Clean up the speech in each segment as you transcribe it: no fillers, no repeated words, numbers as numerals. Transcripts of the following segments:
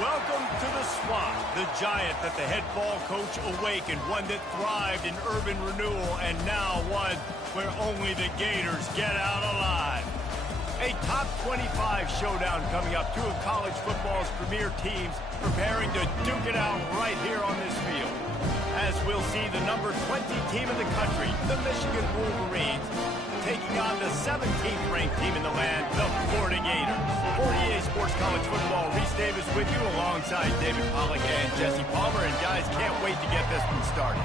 Welcome to the Swamp, the giant that the head ball coach awakened, one that thrived in urban renewal, and now one where only the Gators get out alive. A top 25 showdown coming up, two of college football's premier teams preparing to duke it out right here on this field. As we'll see the number 20 team in the country, the Michigan Wolverines, taking on the 17th ranked team in the land, the Florida Gators. For EA Sports College Football, Reese Davis with you alongside David Pollack and Jesse Palmer. And guys, can't wait to get this one started.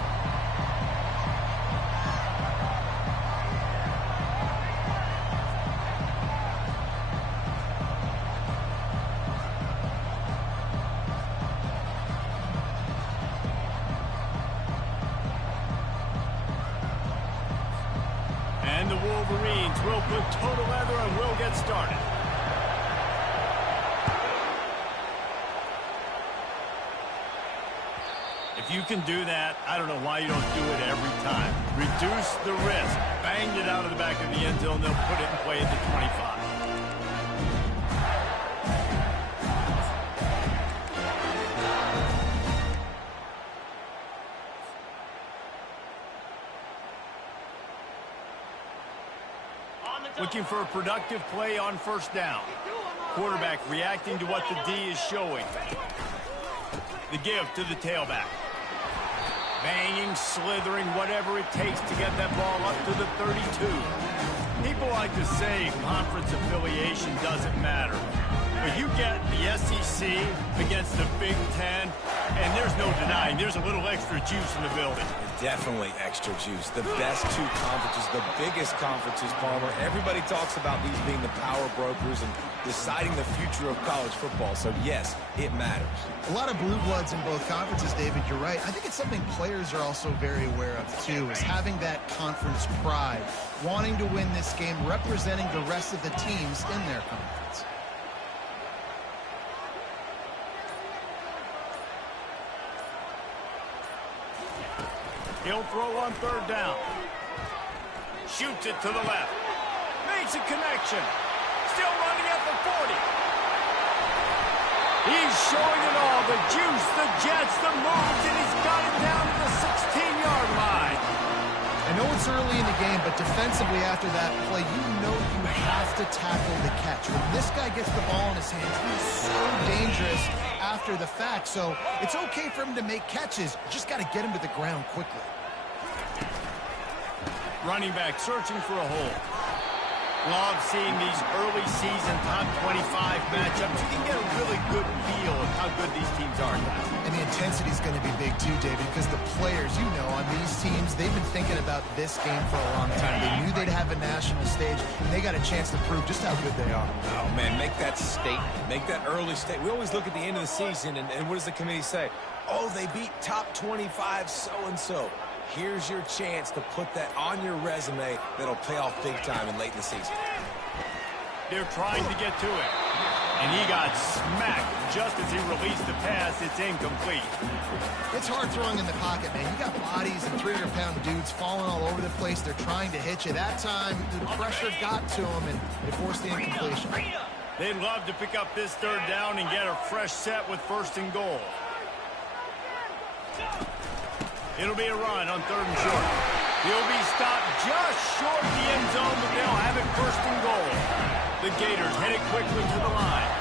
And the Wolverines will put total leather and will get started. If you can do that, I don't know why you don't do it every time. Reduce the risk. Banged it out of the back of the end zone. They'll put it in play at the 25. Looking for a productive play on first down. Quarterback reacting to what the D is showing. The give to the tailback. Banging, slithering, whatever it takes to get that ball up to the 32. People like to say conference affiliation doesn't matter. But you get the SEC against the Big Ten, and there's no denying there's a little extra juice in the building. Definitely extra juice. The best two conferences, the biggest conferences, Palmer. Everybody talks about these being the power brokers and deciding the future of college football. So, yes, it matters. A lot of blue bloods in both conferences, David. You're right. I think it's something players are also very aware of, too, is having that conference pride, wanting to win this game, representing the rest of the teams in their conference. He'll throw on third down. Shoots it to the left. Makes a connection. Still running at the 40. He's showing it all. The juice, the jets, the moves, and he's got it down to the 16-yard line. I know it's early in the game, but defensively after that play, you know you have to tackle the catch. When this guy gets the ball in his hands, he's so dangerous after the fact. So it's okay for him to make catches. You just got to get him to the ground quickly. Running back searching for a hole. Love seeing these early season top 25 matchups. You can get a really good feel of how good these teams are, guys. And the intensity is going to be big too, David, because the players, you know, on these teams, they've been thinking about this game for a long time. They knew they'd have a national stage, and they got a chance to prove just how good they are. Oh, man, make that statement. Make that early statement. We always look at the end of the season, and what does the committee say? Oh, they beat top 25 so-and-so. Here's your chance to put that on your resume that'll pay off big time and late in the season. They're trying to get to it. And he got smacked just as he released the pass. It's incomplete. It's hard throwing in the pocket, man. You got bodies and 300-pound dudes falling all over the place. They're trying to hit you. That time, the pressure got to them, and they forced the incompletion. They'd love to pick up this third down and get a fresh set with first and goal. It'll be a run on third and short. He'll be stopped just short of the end zone, but they'll have it first and goal. The Gators headed quickly to the line.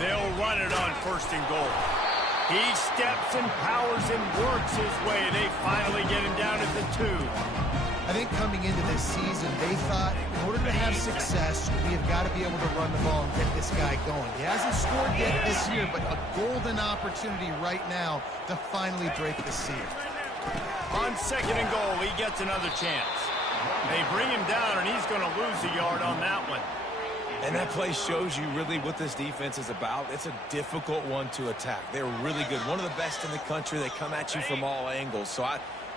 They'll run it on first and goal. He steps and powers and works his way. They finally get him down at the 2. I think coming into this season, they thought in order to have success, we have got to be able to run the ball and get this guy going. He hasn't scored yet this year, but a golden opportunity right now to finally break the seal. On second and goal, he gets another chance. They bring him down, and he's going to lose a yard on that one. And that play shows you really what this defense is about. It's a difficult one to attack. They're really good. One of the best in the country. They come at you from all angles. So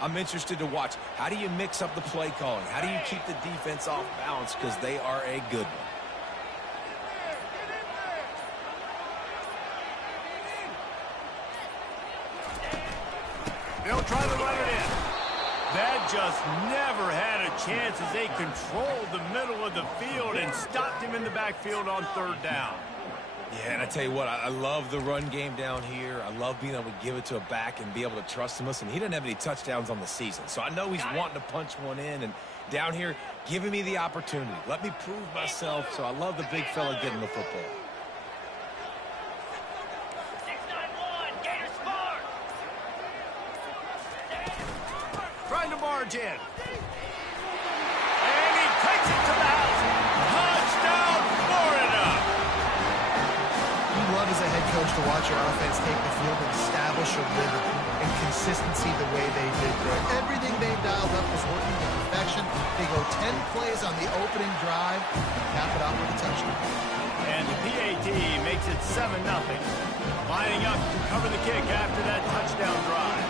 I'm interested to watch. How do you mix up the play calling? How do you keep the defense off balance? Because they are a good one. They'll try to run it in. That just never had a chance as they controlled the middle of the field and stopped him in the backfield on third down. Yeah, and I tell you what, I love the run game down here. I love being able to give it to a back and be able to trust him. Listen, he didn't have any touchdowns on the season, so I know he's wanting to punch one in. And down here, giving me the opportunity. Let me prove myself, so I love the big fella getting the football. Trying to barge in. And he takes it to the house. Touchdown, Florida! You love as a head coach to watch your offense take the field and establish a rhythm and consistency the way they did there. Everything they dialed up was working to perfection. They go 10 plays on the opening drive and cap it off with a touchdown. And the PAT makes it 7-0. Lining up to cover the kick after that touchdown drive.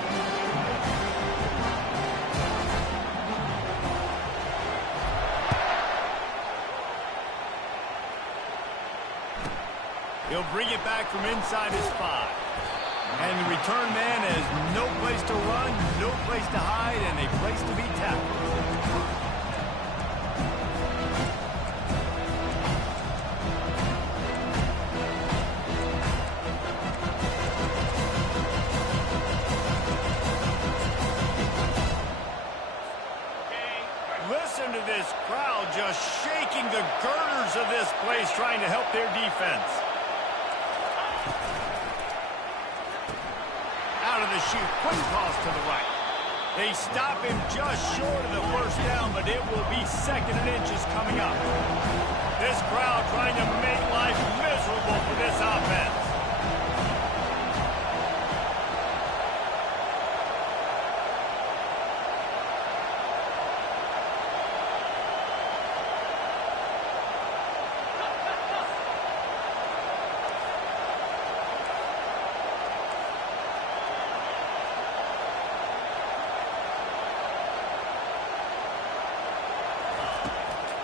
He'll bring it back from inside his 5. And the return man has no place to run, no place to hide, and a place to be tackled. Listen to this crowd just shaking the girders of this place, trying to help their defense. Out of the chute, quick toss to the right. They stop him just short of the first down, but it will be 2nd and inches coming up. This crowd trying to make life miserable for this offense.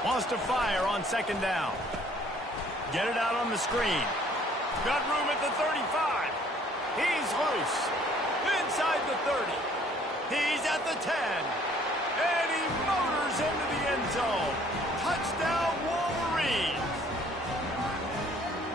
Wants to fire on 2nd down. Get it out on the screen. Got room at the 35. He's loose. Inside the 30. He's at the 10. And he motors into the end zone. Touchdown, Wolverines.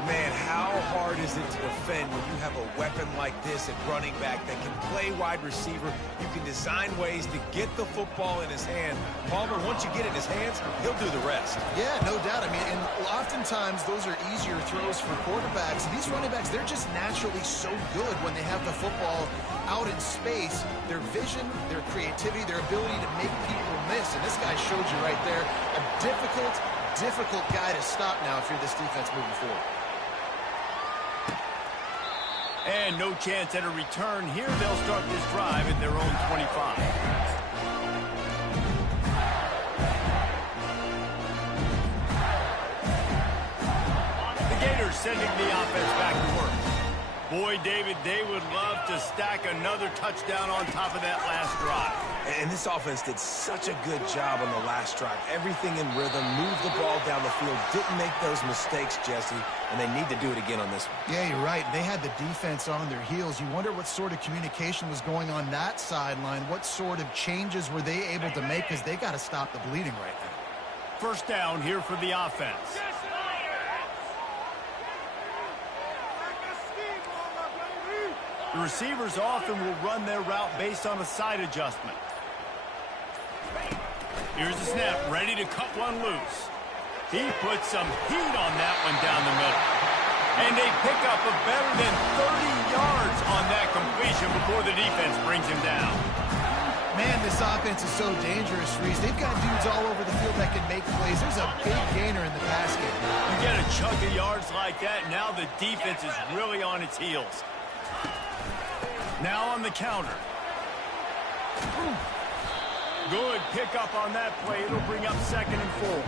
Man, how hard is it to defend when you have a weapon like this at running back that can play wide receiver? You can design ways to get the football in his hand. Palmer, once you get it in his hands, he'll do the rest. Yeah, no doubt. I mean, and oftentimes those are easier throws for quarterbacks. These running backs, they're just naturally so good when they have the football out in space. Their vision, their creativity, their ability to make people miss. And this guy showed you right there a difficult guy to stop now if you're this defense moving forward. And no chance at a return here. They'll start this drive at their own 25. The Gators sending the offense back to work. Boy, David, they would love to stack another touchdown on top of that last drive. And this offense did such a good job on the last drive. Everything in rhythm, moved the ball down the field, didn't make those mistakes, Jesse, and they need to do it again on this one. Yeah, you're right. They had the defense on their heels. You wonder what sort of communication was going on that sideline. What sort of changes were they able to make, because they got to stop the bleeding right now. First down here for the offense. The receivers often will run their route based on a side adjustment. Here's the snap, ready to cut one loose. He puts some heat on that one down the middle. And they pick up a better than 30 yards on that completion before the defense brings him down. Man, this offense is so dangerous, Reese. They've got dudes all over the field that can make plays. There's a big gainer in the pass game. You get a chunk of yards like that, now the defense is really on its heels. Now on the counter. Good pickup on that play. It'll bring up 2nd and 4.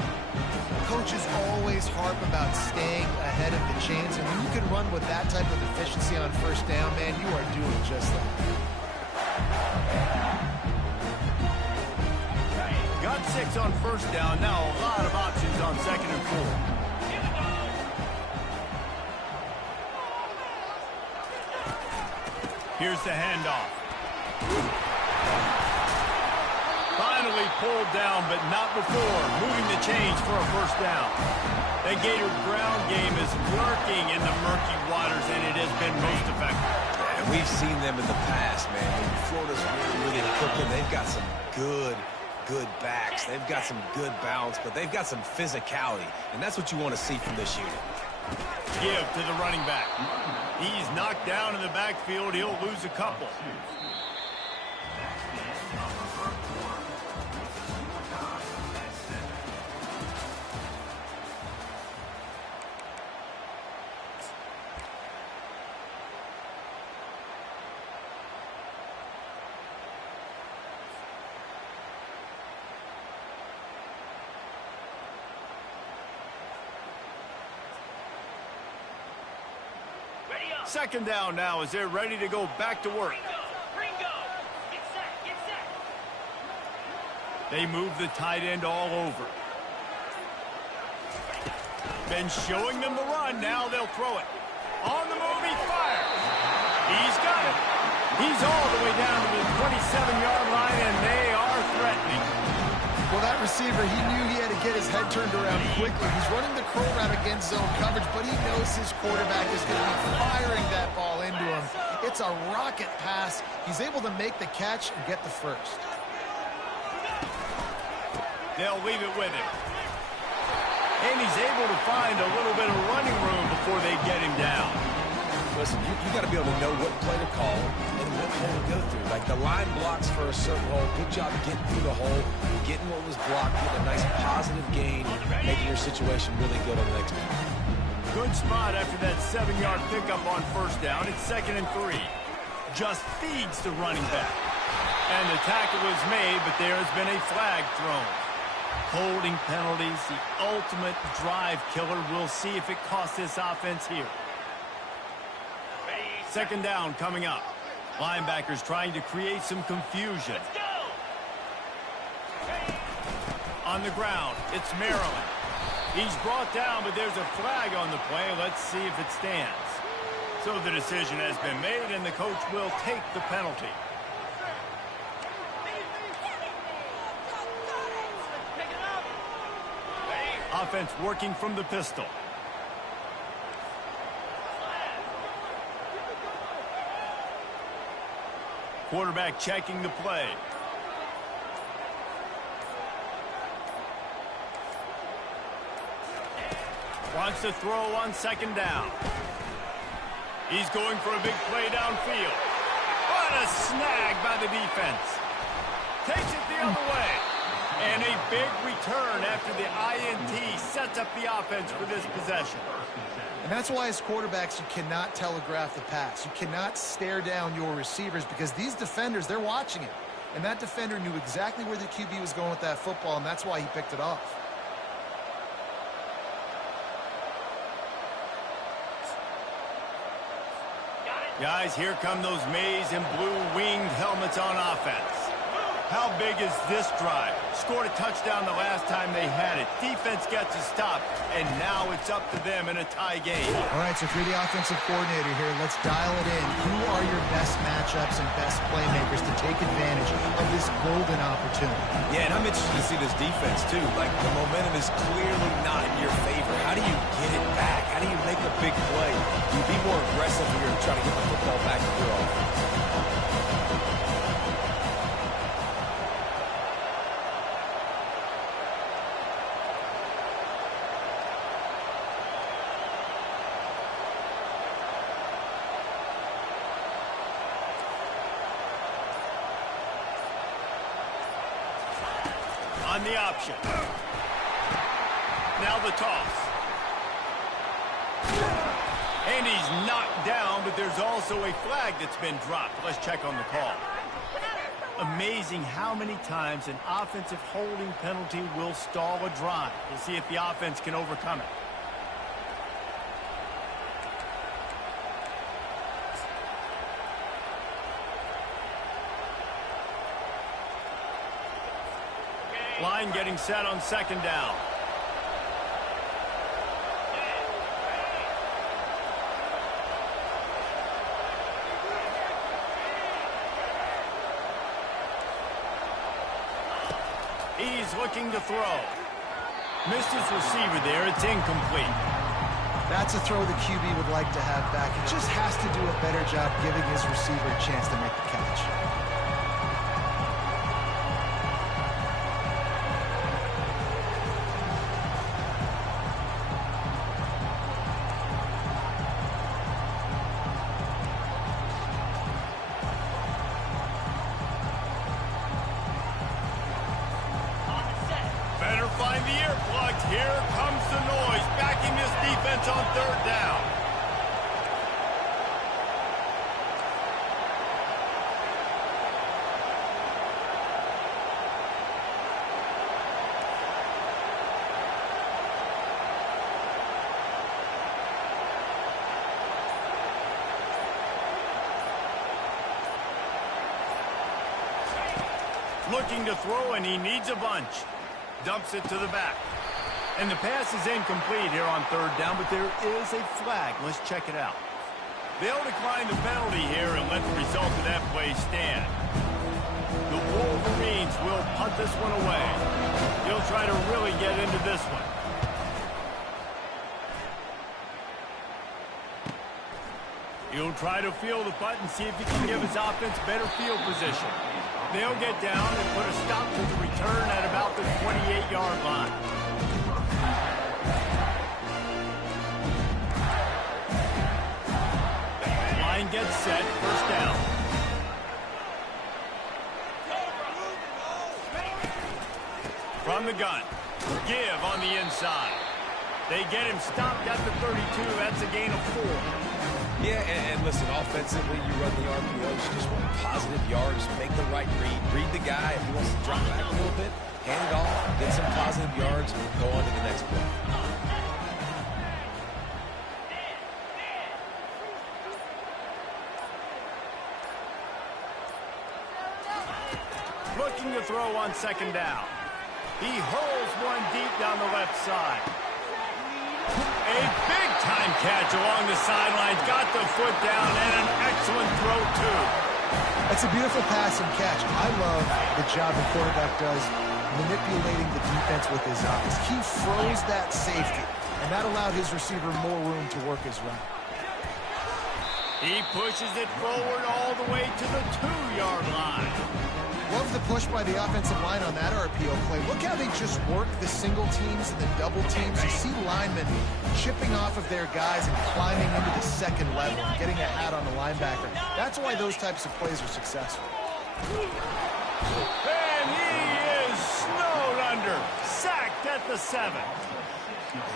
Coaches always harp about staying ahead of the chains, and when you can run with that type of efficiency on first down, man, you are doing just that. Got 6 on first down. Now a lot of options on 2nd and 4. Here's the handoff. Finally pulled down, but not before moving the chains for a first down. The Gator ground game is lurking in the murky waters, and it has been most effective. And we've seen them in the past, man. When Florida's really cooking, they've got some good backs. They've got some good balance, but they've got some physicality, and that's what you want to see from this unit. Give to the running back. He's knocked down in the backfield. He'll lose a couple. Second down now as they're ready to go back to work. Ringo. Get set, get set. They move the tight end all over. Been showing them the run. Now they'll throw it. On the move, he fires. He's got it. He's all the way down to the 27-yard line, and they are threatening. Well, that receiver, he knew he had to get his head turned around quickly. He's running the curl route against zone coverage, but he knows his quarterback is going to be firing that ball into him. It's a rocket pass. He's able to make the catch and get the first. They'll leave it with him. And he's able to find a little bit of running room before they get him down. Listen, you got to be able to know what play to call and what hole to go through. Like the line blocks for a certain hole. Good job getting through the hole, getting what was blocked, getting a nice positive gain, making your situation really good on the next one. Good spot after that 7-yard pickup on first down. It's 2nd and 3. Just feeds the running back. And the tackle is made, but there has been a flag thrown. Holding penalties, the ultimate drive killer. We'll see if it costs this offense here. 2nd down coming up. Linebackers trying to create some confusion. On the ground, it's Maryland. He's brought down, but there's a flag on the play. Let's see if it stands. So the decision has been made, and the coach will take the penalty. Offense working from the pistol. Quarterback checking the play. Wants to throw on 2nd down. He's going for a big play downfield. What a snag by the defense. Takes it the other way. And a big return after the INT sets up the offense for this possession. And that's why as quarterbacks, you cannot telegraph the pass. You cannot stare down your receivers because these defenders, they're watching it. And that defender knew exactly where the QB was going with that football, and that's why he picked it off. Guys, here come those maize and blue winged helmets on offense. How big is this drive? Scored a touchdown the last time they had it. Defense gets a stop, and now it's up to them in a tie game. All right, so if you're the offensive coordinator here, let's dial it in. Who are your best matchups and best playmakers to take advantage of this golden opportunity? Yeah, and I'm interested to see this defense, too. Like, the momentum is clearly not in your favor. How do you get it back? How do you make a big play? You be more aggressive when you're trying to get the football back to your offense. On the option. Now the toss. And he's knocked down, but there's also a flag that's been dropped. Let's check on the call. Amazing how many times an offensive holding penalty will stall a drive. We'll see if the offense can overcome it. Line getting set on 2nd down. He's looking to throw. Missed his receiver there. It's incomplete. That's a throw the QB would like to have back. He just has to do a better job giving his receiver a chance to make the catch. Better find the earplugs. Here comes the noise. Backing this defense on third down. Looking to throw, and he needs a bunch. Dumps it to the back. And the pass is incomplete here on third down, but there is a flag. Let's check it out. They'll decline the penalty here and let the result of that play stand. The Wolverines will punt this one away. He'll try to really get into this one. He'll try to field the punt and see if he can give his offense better field position. They'll get down and put a stop to the return at about the 28-yard line. Line gets set, first down. From the gun, give on the inside. They get him stopped at the 32. That's a gain of 4. Yeah, and listen, offensively, you run the RPOs, you just want positive yards, make the right read the guy. If he wants to drop back a little bit, hand it off, get some positive yards, go on to the next play. Looking to throw on second down. He hurls one deep down the left side. A big-time catch along the sidelines. Got the foot down and an excellent throw, too. That's a beautiful pass and catch. I love the job the quarterback does manipulating the defense with his eyes. He froze that safety, and that allowed his receiver more room to work his route. He pushes it forward all the way to the 2-yard line. Love the push by the offensive line on that RPO play. Look how they just work the single teams and the double teams. You see linemen chipping off of their guys and climbing into the second level and getting a hat on the linebacker. That's why those types of plays are successful. And he is snowed under. Sacked at the 7.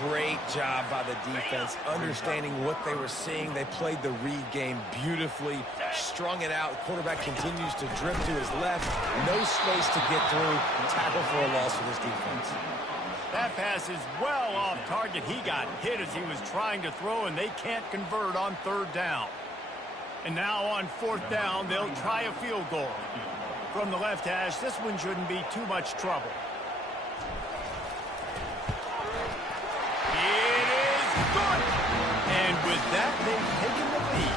Great job by the defense, understanding what they were seeing. They played the read game beautifully, strung it out. The quarterback continues to drift to his left. No space to get through. Tackle for a loss for this defense. That pass is well off target. He got hit as he was trying to throw, and they can't convert on third down. And now on fourth down, they'll try a field goal. From the left hash, this one shouldn't be too much trouble. And with that, they've taken the lead.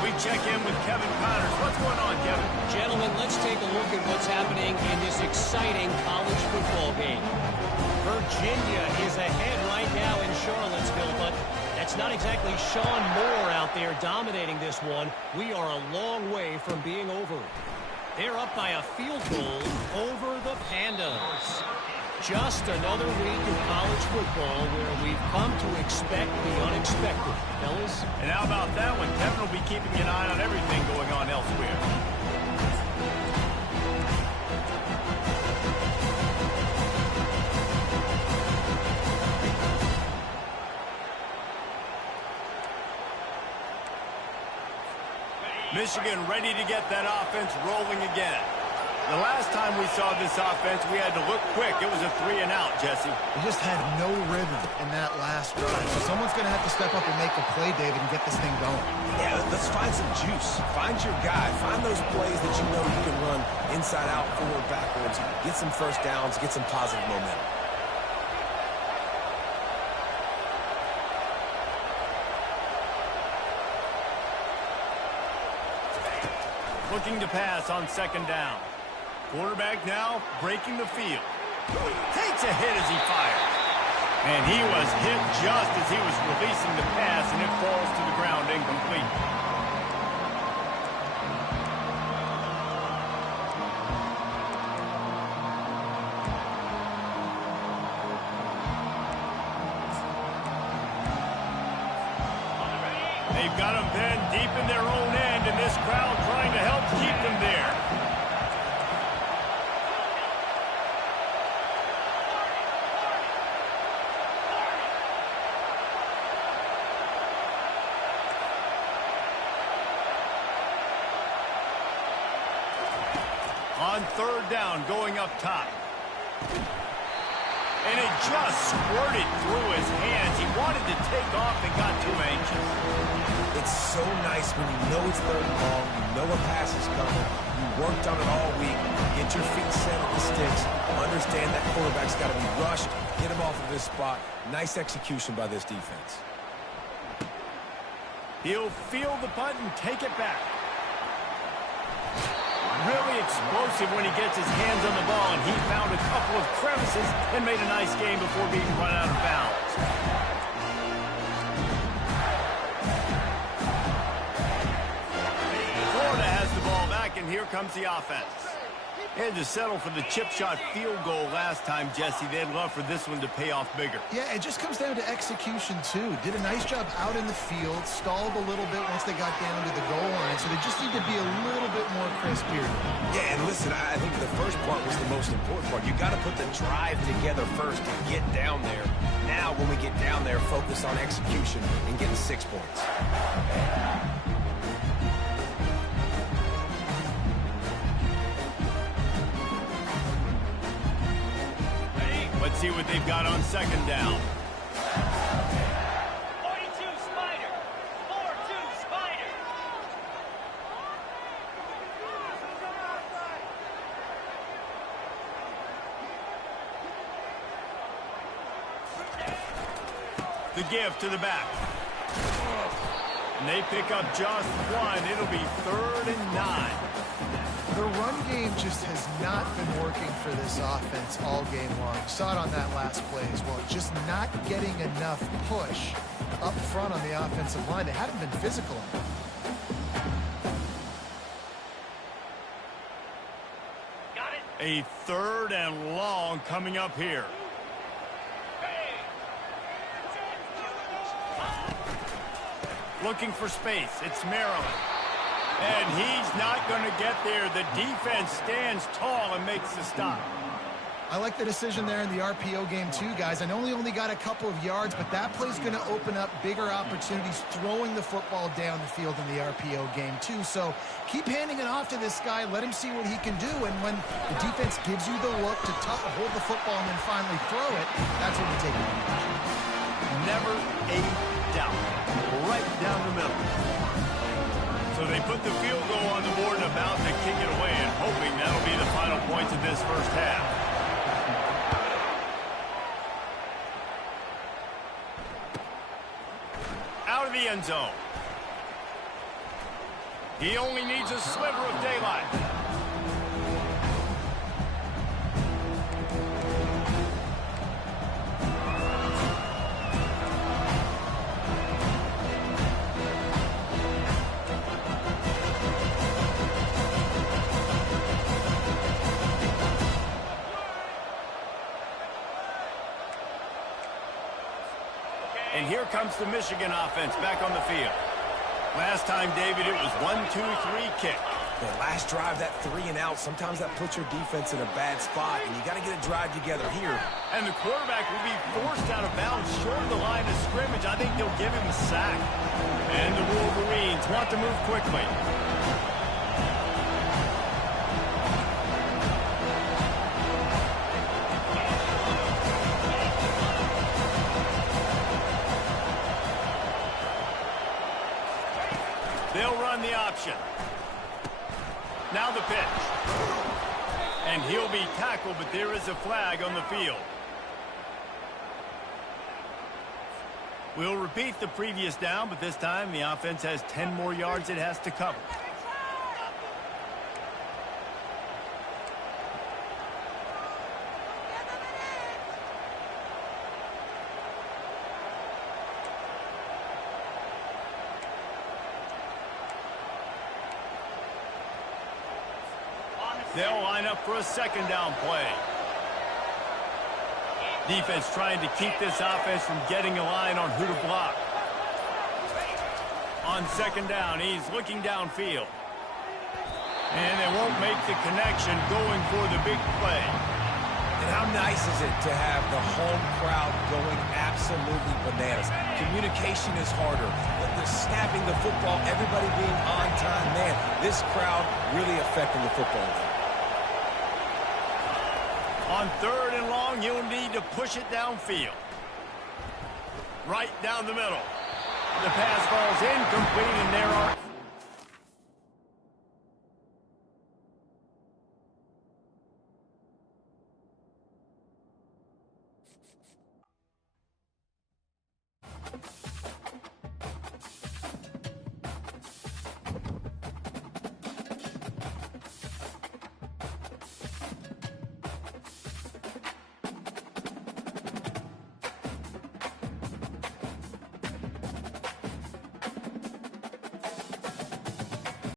We check in with Kevin Connors. What's going on, Kevin? Gentlemen, let's take a look at what's happening in this exciting college football game. Virginia is ahead right now in Charlottesville, but that's not exactly Sean Moore out there dominating this one. We are a long way from being over it. They're up by a field goal over the Pandas. Just another week of college football where we've come to expect the unexpected, fellas. And how about that one? Kevin will be keeping an eye on everything going on elsewhere. Michigan ready to get that offense rolling again. The last time we saw this offense, we had to look quick. It was a 3-and-out, Jesse. They just had no rhythm in that last drive. So someone's going to have to step up and make a play, David, and get this thing going. Yeah, let's find some juice. Find your guy. Find those plays that you know you can run inside out, forward, backwards. Get some first downs. Get some positive momentum. Looking to pass on second down. Quarterback now breaking the field. Takes a hit as he fires. And he was hit just as he was releasing the pass, and it falls to the ground incomplete. They've got them then deep in their own end, and this crowd trying to help keep them there. On third down, going up top. And it just squirted through his hands. He wanted to take off and got too anxious. It's so nice when you know it's third and long, you know a pass is coming, you worked on it all week, get your feet set at the sticks, understand that quarterback's got to be rushed, get him off of his spot. Nice execution by this defense. He'll field the punt and take it back. Really explosive when he gets his hands on the ball, and he found a couple of crevices and made a nice game before being run out of bounds. Florida has the ball back, and here comes the offense. Had to settle for the chip shot field goal last time, Jesse. They'd love for this one to pay off bigger. Yeah, it just comes down to execution, too. Did a nice job out in the field, stalled a little bit once they got down to the goal line, so they just need to be a little bit more crisp here. Yeah, and listen, I think the first part was the most important part. You got to put the drive together first to get down there. Now, when we get down there, focus on execution and getting 6 points. Let's see what they've got on second down. 42 Spider. 4-2 Spider. The give to the back. And they pick up just one. It'll be 3rd and 9. The run game just has not been working for this offense all game long. You saw it on that last play as well. Just not getting enough push up front on the offensive line. They haven't been physical enough. Got it. A 3rd and long coming up here. Looking for space. It's Maryland. And he's not going to get there. The defense stands tall and makes the stop. I like the decision there in the RPO game too, guys. I know he only got a couple of yards, but that play's going to open up bigger opportunities throwing the football down the field in the RPO game too. So keep handing it off to this guy. Let him see what he can do. And when the defense gives you the look to hold the football and then finally throw it, that's when you take advantage. Never a doubt. Right down the middle. So they put the field goal on the board and about to kick it away, and hoping that'll be the final points of this first half. Out of the end zone. He only needs a sliver of daylight. And here comes the Michigan offense back on the field. Last time, David, it was 1-2-3 kick. The last drive, that 3 and out, sometimes that puts your defense in a bad spot, and you got to get a drive together here. And the quarterback will be forced out of bounds short of the line of scrimmage. I think they'll give him a sack. And the Wolverines want to move quickly. They'll run the option. Now the pitch. And he'll be tackled, but there is a flag on the field. We'll repeat the previous down, but this time the offense has 10 more yards it has to cover. They'll line up for a second down play. Defense trying to keep this offense from getting a line on who to block. On second down, he's looking downfield. And they won't make the connection going for the big play. And how nice is it to have the home crowd going absolutely bananas? Communication is harder. The snapping the football, everybody being on time. Man, this crowd really affecting the football game. On third and long, you'll need to push it downfield. Right down the middle. The pass falls incomplete, and there are